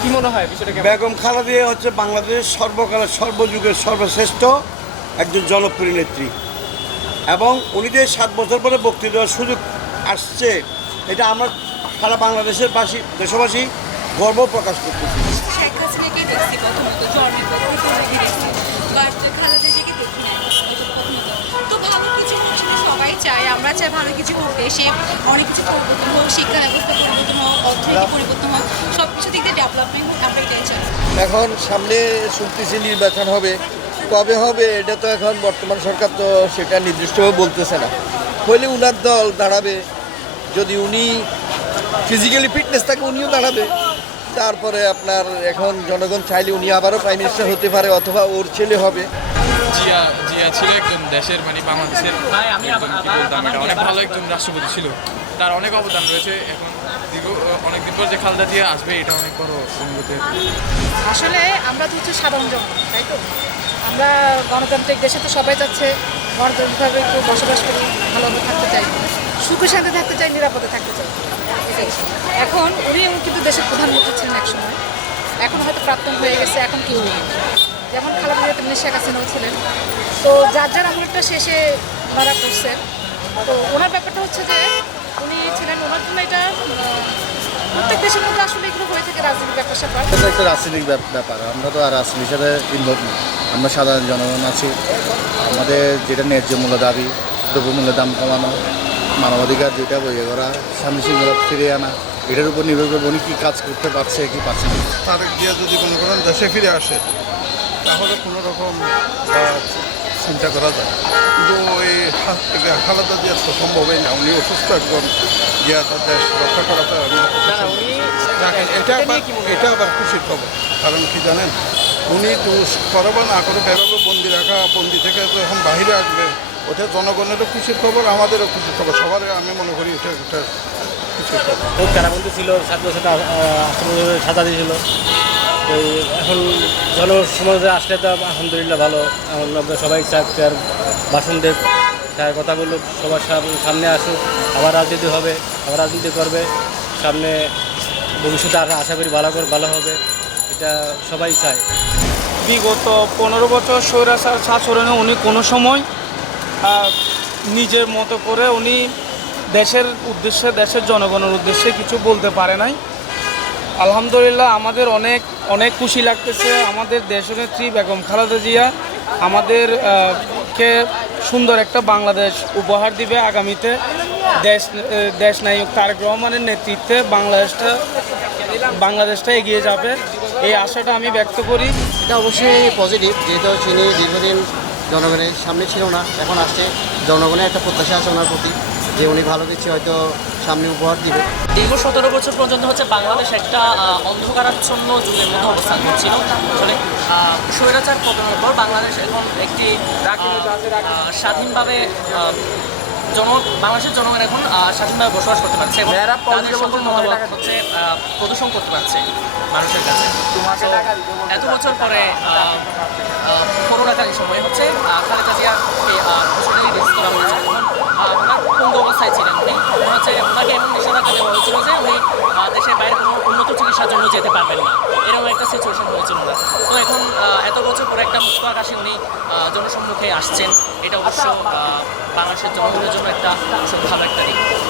কি মনে হয় বিষয়টা? বেগম খালেদা হচ্ছে বাংলাদেশের সর্বকালের সর্বযুগের সর্বশ্রেষ্ঠ একজন জনপ্রিয় নেত্রী। এবং উনি যে সাত বছর পরে বক্তৃতা দেওয়ার সুযোগ আসছে এটা আমরা সারা বাংলাদেশের বাসী দেশবাসী গর্ব প্রকাশ করতেছি। সবাই চায়। আমরা চাই ভালো কিছু হোক দেশে অনেক কিছু পরিবর্তন হোক শিক্ষা ব্যবস্থা পরিবর্তন হোক অর্থনীতি পরিবর্তন হোক সব কিছু এখন সামনে শুনতেছি নির্বাচন হবে। কবে হবে এটা তো এখন বর্তমান সরকার তো সেটা নির্দিষ্টভাবে বলতেছে না। হইলে উনার দল দাঁড়াবে। যদি উনি ফিজিক্যালি ফিটনেস থাকে উনিও দাঁড়াবে। তারপরে আপনার এখন জনগণ চাইলে উনি আবারও প্রাইম মিনিস্টার হতে পারে অথবা ওর ছেলে হবে। জিয়া জিয়া ছিল একজন দেশের মানে বাংলাদেশের অনেক ভালো একজন রাষ্ট্রপতি ছিল। তার অনেক অবদান রয়েছে। এখন দীর্ঘ অনেকদিন পর যে খালদা দিয়ে আসবে, এটা অনেক বড় অনুভূতি আসলে আমরা তো হচ্ছে সাধারণ জনগণ, তাই তো? আমরা গণতান্ত্রিক দেশে তো সবাই যাচ্ছে, গণতান্ত্রিকভাবে একটু বসবাস করি, ভালোভাবে থাকতে চাই, সুখে শান্তি থাকতে চাই, নিরাপদে থাকতে চাই। এখন উনি কিন্তু দেশের প্রধানমন্ত্রী ছিলেন এক সময় এখন হয়তো প্রাক্তন হয়ে গেছে, এখন কি হয়ে যেমন জিয়া তেমনি শেখ হাসিনাও ছিলেন। তো যার যার আমলটা শেষে ওনারা করছেন তো ওনার ব্যাপারটা হচ্ছে যে উনি ছিলেন ওনার জন্য এটা প্রত্যেক দেশের মধ্যে আসলে এগুলো হয়ে থাকে রাজনীতি ব্যাপার স্যাপার এটা একটা রাজনৈতিক ব্যাপার। আমরা তো আর রাজনীতির সাথে ইনভলভ নেই আমরা সাধারণ জনগণ আছি। আমাদের যেটা ন্যায্য মূল্য দাবি দ্রব্যমূল্যের দাম কমানো মানবাধিকার যেটা বইয়ে করা শান্তি শৃঙ্খলা ফিরিয়ে আনা এটার উপর নির্ভর করে উনি কী কাজ করতে পারছে কি পারছে না। তারেক জিয়া যদি মনে করেন দেশে ফিরে আসে তাহলে কোনো রকম চিন্তা করা যায়। কিন্তু এই খালেদা জিয়ার তো সম্ভবই না উনি অসুস্থ একজন জিয়া তার দেশ রক্ষা দেখেন, এটা আবার? এটা আবার খুশির খবর। কারণ কি জানেন উনি দোষ করো বা না করো এভাবে বন্দি রাখা বন্দি থেকে যখন বাহিরে আসবে ওটা জনগণেরও খুশির খবর আমাদেরও খুশির খবর। সবার আমি মনে করি এটা একটা খুশির খবর। খুব কারাবন্দি ছিল সাত বছর সাজা দিয়েছিল। তো এখন জনসমাজে আসলে তো আলহামদুলিল্লাহ ভালো। এখন আমরা সবাই চাক তার ভাষণ দেব তার কথা বলুক, সবার সাম- সামনে আসুক। আবার রাজনীতি হবে, আবার রাজনীতি করবে। সামনে ভবিষ্যতে আর আশা করি ভালো করে, ভালো হবে। এটা সবাই চায়। বিগত পনেরো বছর স্বৈরাচার শাসনে উনি কোনো সময় নিজের মতো করে উনি দেশের উদ্দেশ্যে, দেশের জনগণের উদ্দেশ্যে কিছু বলতে পারে নাই। আলহামদুলিল্লাহ, আমাদের অনেক অনেক খুশি লাগতেছে। আমাদের দেশনেত্রী বেগম খালেদা জিয়া আমাদের কে সুন্দর একটা বাংলাদেশ উপহার দিবে আগামীতে। দেশ দেশ নায়ক তারেক রহমানের নেতৃত্বে বাংলাদেশটা বাংলাদেশটা এগিয়ে যাবে। এই আশাটা আমি ব্যক্ত করি। এটা অবশ্যই পজিটিভ যেহেতু তিনি দীর্ঘদিন জনগণের সামনে ছিল না, এখন আসছে। জনগণের একটা প্রত্যাশা আছে ওনার প্রতি। যে উনি ভালো কিছু হয়তো সামনে উপহার দিবে। দীর্ঘ সতেরো বছর পর্যন্ত হচ্ছে বাংলাদেশ একটা অন্ধকারাচ্ছন্ন যুগের মধ্যে অবস্থান করছিল। আসলে স্বৈরাচার পতনের পর বাংলাদেশ এখন একটি স্বাধীনভাবে জন বাংলাদেশের জনগণ এখন স্বাধীনভাবে বসবাস করতে পারছে এবং তাদের সকল মতামত হচ্ছে প্রদর্শন করতে পারছে মানুষের কাছে। এত বছর পরে করোনাকালীন সময়ে হচ্ছে খালেদা জিয়াকে হসপিটালে রিলিজ করা হয়েছে এবং আহ, ওনার পঙ্গু অবস্থায় ছিলেন উনি মনে আপনাকে এমন নিষেধাজ্ঞা দেওয়া হয়েছিল যে উনি দেশের বাইরে কোনো উন্নত চিকিৎসার জন্য যেতে পারবেন না। এরকম একটা সিচুয়েশন হয়েছিল না তো এখন এত বছর পরে একটা মুক্ত আকাশে উনি জনসম্মুখে আসছেন। এটা অবশ্য বাংলাদেশের জনগণের জন্য একটা ভালো একটা দিক।